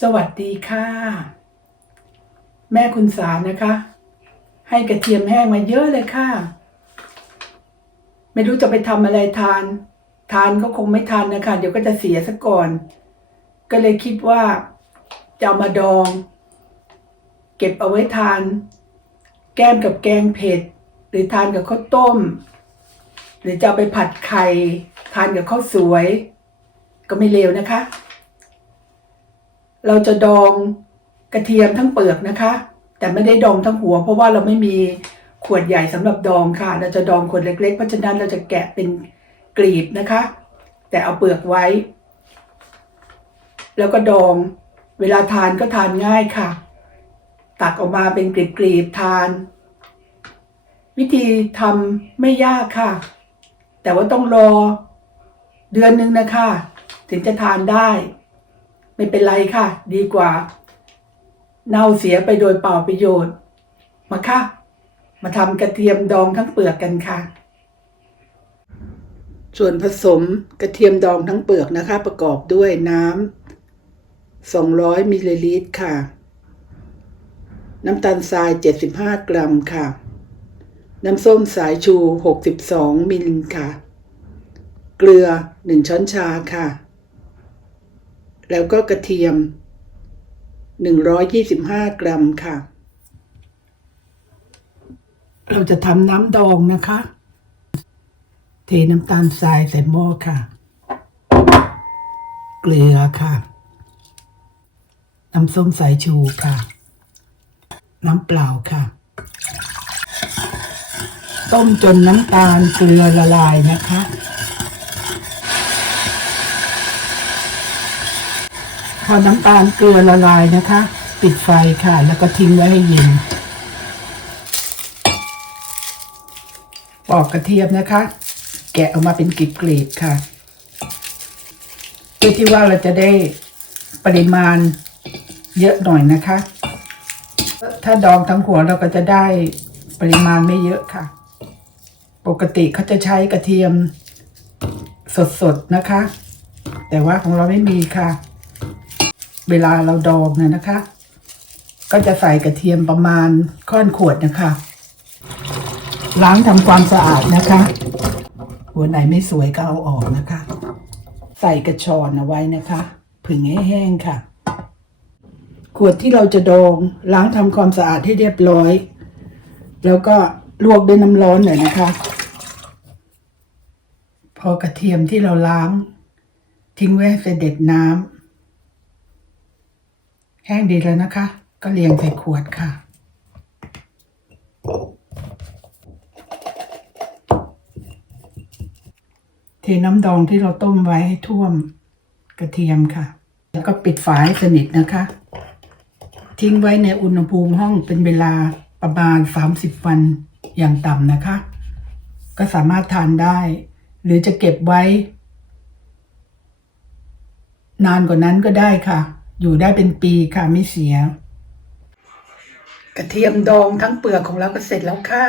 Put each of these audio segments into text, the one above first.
สวัสดีค่ะ แม่คุณสารนะคะ ให้กระเทียมแห้งมาเยอะเลยค่ะ ไม่รู้จะไปทำอะไรทาน ทานก็คงไม่ทานนะคะ เดี๋ยวก็จะเสียซะก่อน ก็เลยคิดว่าจะามาดอง เก็บเอาไว้ทาน แก้มกับแกงเผ็ด หรือทานกับข้าวต้ม หรือจะไปผัดไข่ ทานกับข้าวสวย ก็ไม่เลวนะคะ เราจะดองกระเทียมทั้งเปลือกนะคะ แต่ไม่ได้ดองทั้งหัว เพราะว่าเราไม่มีขวดใหญ่สำหรับดองค่ะ เราจะดองขวดเล็ก ๆ เพราะฉะนั้นเราจะแกะเป็นกลีบนะคะ แต่เอาเปลือกไว้ แล้วก็ดอง เวลาทานก็ทานง่ายค่ะ ตักออกมาเป็นกลีบๆทาน วิธีทำไม่ยากค่ะ แต่ว่าต้องรอเดือนหนึ่งนะคะ ถึงจะทานได้ ไม่เป็นไรค่ะ ดีกว่า เน่าเสียไปโดยเปล่าประโยชน์ มาค่ะ มาทำกระเทียมดองทั้งเปลือกกันค่ะ ส่วนผสมกระเทียมดองทั้งเปลือกนะคะ ประกอบด้วยน้ำ200มิลลิลิตรค่ะ น้ำตาลทราย 75 กรัมค่ะ น้ำส้มสายชู 62มิลลิค่ะ เกลือ 1 ช้อนชาค่ะ แล้วก็กระเทียม 125 กรัมค่ะ เราจะทำน้ำดองนะคะ เทน้ำตาลทรายใส่หม้อค่ะ เกลือค่ะน้ำส้มสายชูค่ะ น้ำเปล่าค่ะ ต้มจนน้ำตาลเกลือละลายนะคะ อน้ำตาลเกลือละลายนะคะ ปิดไฟค่ะ แล้วก็ทิ้งไว้ให้เย็นปอกกระเทียมนะคะ แกะออกมาเป็นกลีบๆค่ะเพื่อที่ว่าเราจะได้ปริมาณเยอะหน่อยนะคะ ถ้าดองทั้งหัวเราก็จะได้ปริมาณไม่เยอะค่ะ ปกติเขาจะใช้กระเทียมสดๆนะคะ แต่ว่าของเราไม่มีค่ะ เวลาเราดองนี่ยนะคะ ก็จะใส่กระเทียมประมาณค่อนขวดนะคะ ล้างทำความสะอาดนะคะ หัวไหนไม่สวยก็เอาออกนะคะ ใส่กระชอนเอาไว้นะคะ ผึ่งให้แห้งค่ะ ขวดที่เราจะดองล้างทำความสะอาดให้เรียบร้อย แล้วก็ลวกด้วยน้ำร้อนหน่อยนะคะ พอกระเทียมที่เราล้าง ทิ้งไว้ให้เสด็จน้ำ แห้งดีแล้วนะคะ ก็เรียงใส่ขวดค่ะ เทน้ำดองที่เราต้มไว้ให้ท่วมกระเทียมค่ะ แล้วก็ปิดฝาให้สนิทนะคะ ทิ้งไว้ในอุณหภูมิห้องเป็นเวลาประมาณ 30 วันอย่างต่ำนะคะ ก็สามารถทานได้ หรือจะเก็บไว้ นานกว่านั้นก็ได้ค่ะ อยู่ได้เป็นปีค่ะไม่เสีย กระเทียมดองทั้งเปลือกของเราก็เสร็จแล้วค่ะ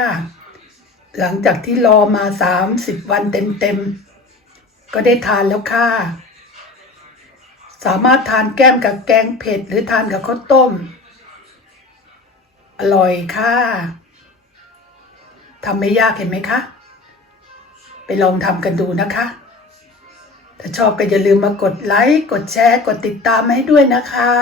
หลังจากที่รอมาสามสิบวันเต็มๆ ก็ได้ทานแล้วค่ะ สามารถทานแก้มกับแกงเผ็ดหรือทานกับข้าวต้ม อร่อยค่ะทำไม่ยากเห็นไหมคะ ไปลองทำกันดูนะคะ ถ้าชอบก็อย่าลืมมากดไลค์ กดแชร์ กดติดตามให้ด้วยนะคะ